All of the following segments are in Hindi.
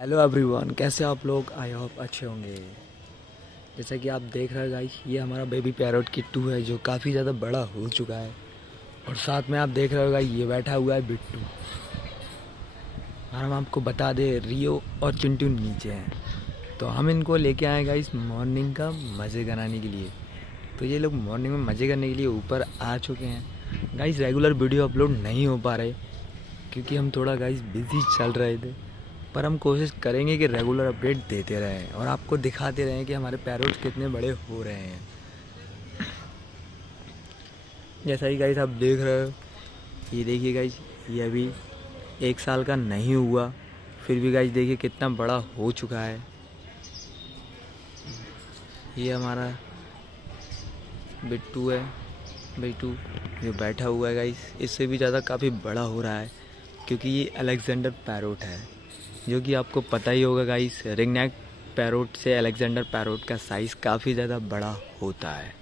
हेलो एवरीवन, कैसे आप लोग? आई होप अच्छे होंगे। जैसा कि आप देख रहे हो गाइस, ये हमारा बेबी पैरोट किट्टू है जो काफ़ी ज़्यादा बड़ा हो चुका है। और साथ में आप देख रहे हो गाइस, ये बैठा हुआ है बिट्टू। और हम आपको बता दें, रियो और चिंटू नीचे हैं। तो हम इनको लेके आए गाइस मॉर्निंग का मज़े कराने के लिए। तो ये लोग मॉर्निंग में मज़े करने के लिए ऊपर आ चुके हैं। गाइस रेगुलर वीडियो अपलोड नहीं हो पा रहे क्योंकि हम थोड़ा गाइस बिजी चल रहे थे, पर हम कोशिश करेंगे कि रेगुलर अपडेट देते रहें और आपको दिखाते रहें कि हमारे पैरोट्स कितने बड़े हो रहे हैं। जैसा कि गाइस आप देख रहे हो, ये देखिए गाइस, ये अभी 1 साल का नहीं हुआ, फिर भी गाइस देखिए कितना बड़ा हो चुका है। ये हमारा बिट्टू है, बिट्टू जो बैठा हुआ है गाइस, इससे भी ज़्यादा काफ़ी बड़ा हो रहा है क्योंकि ये अलेक्जेंडर पैरोट है, जो कि आपको पता ही होगा गाइस, रिंगनेक पैरोट से अलेक्जेंडर पैरोट का साइज़ काफ़ी ज़्यादा बड़ा होता है।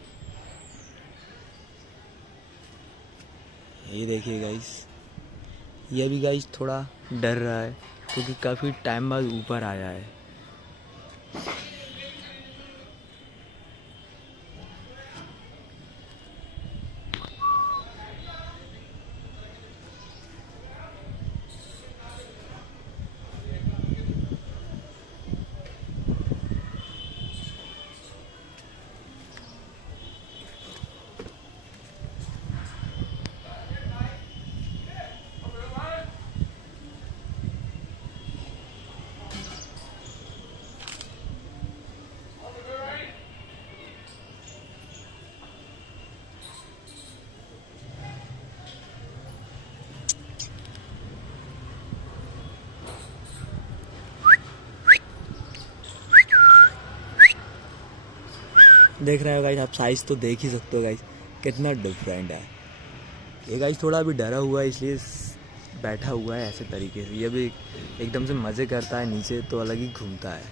ये देखिए गाइस, ये भी गाइस थोड़ा डर रहा है क्योंकि काफ़ी टाइम बाद ऊपर आया है। देख रहे हो गाइस आप, साइज़ तो देख ही सकते हो गाइस कितना डिफरेंट है। ये गाइस थोड़ा अभी डरा हुआ है इसलिए बैठा हुआ है ऐसे तरीके से। ये भी एकदम से मज़े करता है, नीचे तो अलग ही घूमता है।